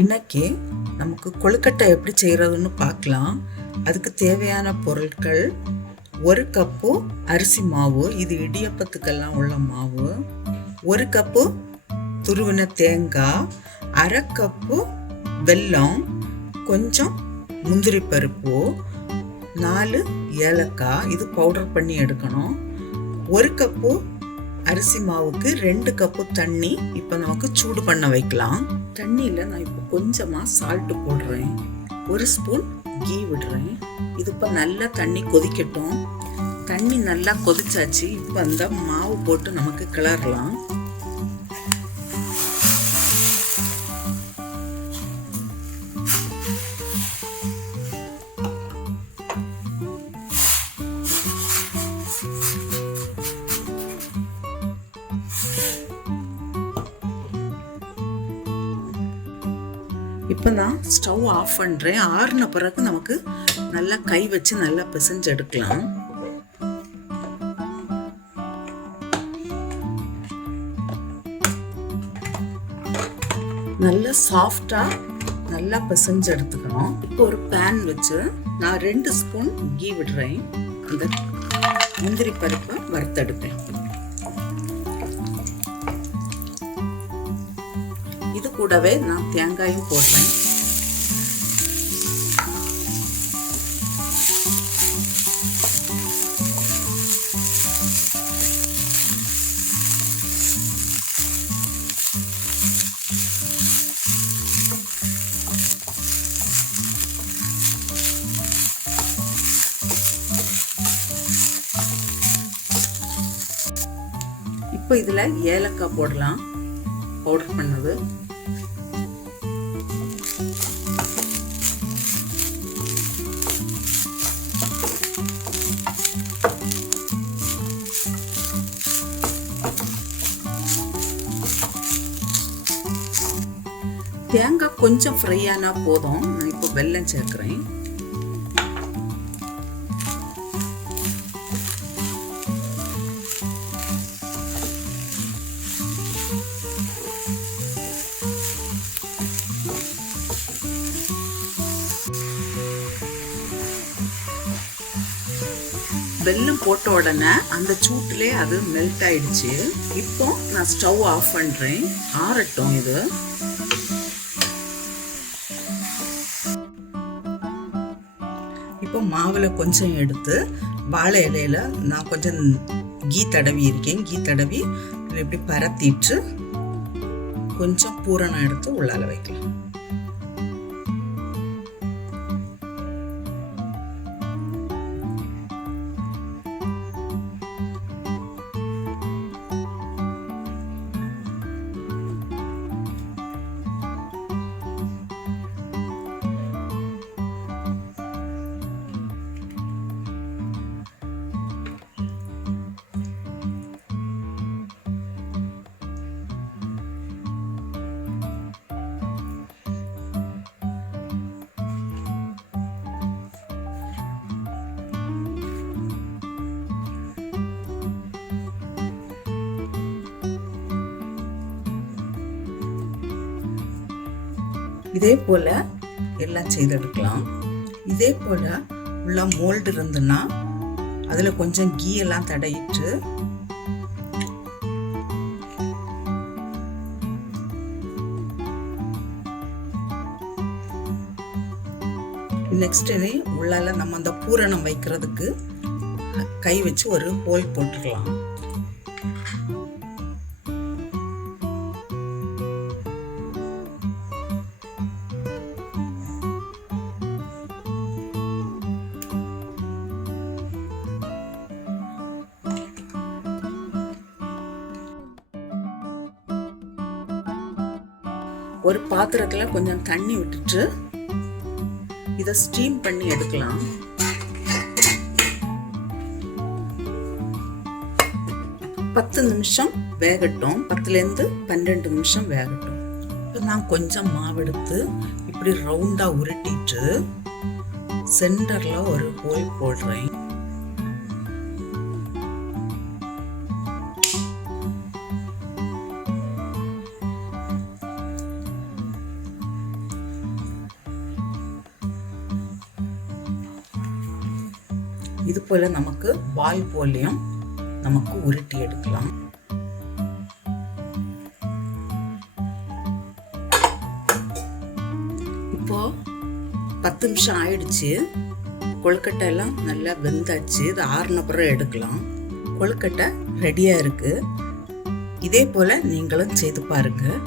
இன்னைக்கு நமக்கு கொழுக்கட்டை எப்படி செய்கிறதுன்னு பார்க்கலாம். அதுக்கு தேவையான பொருட்கள்: 1 கப்பு அரிசி மாவு, இது இடியப்பத்துக்கெல்லாம் உள்ள மாவு, 1 கப்பு துருவின தேங்காய், 1/2 கப்பு வெல்லம், கொஞ்சம் முந்திரி பருப்பு, 4 ஏலக்காய், இது பவுடர் பண்ணி எடுக்கணும். 1 கப்பு அரிசி மாவுக்கு 2 கப்பு தண்ணி இப்போ நமக்கு சூடு பண்ண வைக்கலாம். தண்ணியில் நான் இப்போ கொஞ்சமாக சால்ட்டு போடுறேன், 1 ஸ்பூன் கீ விடுறேன். இது இப்போ நல்லா தண்ணி கொதிக்கட்டும். தண்ணி நல்லா கொதிச்சாச்சு. இப்போ அந்த மாவு போட்டு நமக்கு கிளறலாம். இப்போ நான் ஸ்டவ் ஆஃப் பண்ணுறேன். ஆறுன பிறகு நமக்கு நல்லா கை வச்சு நல்லா பிசைஞ்சு எடுக்கலாம். நல்லா சாஃப்டாக நல்லா பிசைஞ்சு எடுத்துக்கணும். இப்போ ஒரு பேன் வச்சு நான் 2 ஸ்பூன் கீ விடுறேன். அந்த முந்திரி பருப்பை வறுத்தெடுப்பேன். இது கூடவே நான் தேங்காயும் போடுறேன். இப்போ இதுல ஏலக்காய் போடலாம், பவுடர் பண்ணது. தேங்காய் கொஞ்சம் ஃப்ரை ஆனா போதும். நான் இப்போ வெல்லம் சேர்க்கிறேன். வெல்லம் போட்ட உடனே அந்த சூட்டிலே அது மெல்ட் ஆயிடுச்சு. இப்போ நான் ஸ்டவ் ஆஃப் பண்றேன். ஆறட்டும். இது இப்போ மாவுல கொஞ்சம் எடுத்து வாழை இலையில நான் கொஞ்சம் கீ தடவி இருக்கேன். கீ தடவி இப்படி பரத்திட்டு கொஞ்சம் பூரணம் எடுத்து உள்ளால வைக்கலாம். இதே போல எல்லாம் செய்தெடுக்கலாம். இதே போல உள்ள மோல்டு இருந்துன்னா அதுல கொஞ்சம் கீ எல்லாம் தடவிட்டு நெக்ஸ்ட் உள்ளால நம்ம அந்த பூரணம் வைக்கிறதுக்கு கை வச்சு ஒரு ஹோல் போட்டுக்கலாம். ஒரு பாத்திரத்துல கொஞ்சம் தண்ணி விட்டுட்டு இதை ஸ்டீம் பண்ணி எடுக்கலாம். பத்து நிமிஷம் வேகட்டும். 10லேருந்து 12 நிமிஷம் வேகட்டும். இப்போ நான் கொஞ்சம் மாவு எடுத்து இப்படி ரவுண்டா உருட்டிட்டு சென்டர்ல ஒரு ஹோல் போடுறேன். இது போல் நமக்கு பால் போலையும் நமக்கு உருட்டி எடுக்கலாம். இப்போ 10 நிமிஷம் ஆயிடுச்சு. கொழுக்கட்டை எல்லாம் நல்லா வெந்தாச்சு. இது ஆறுன பிறகு எடுக்கலாம். கொழுக்கட்டை ரெடியாக இருக்குது. இதே போல் நீங்களும் செய்து பாருங்கள்.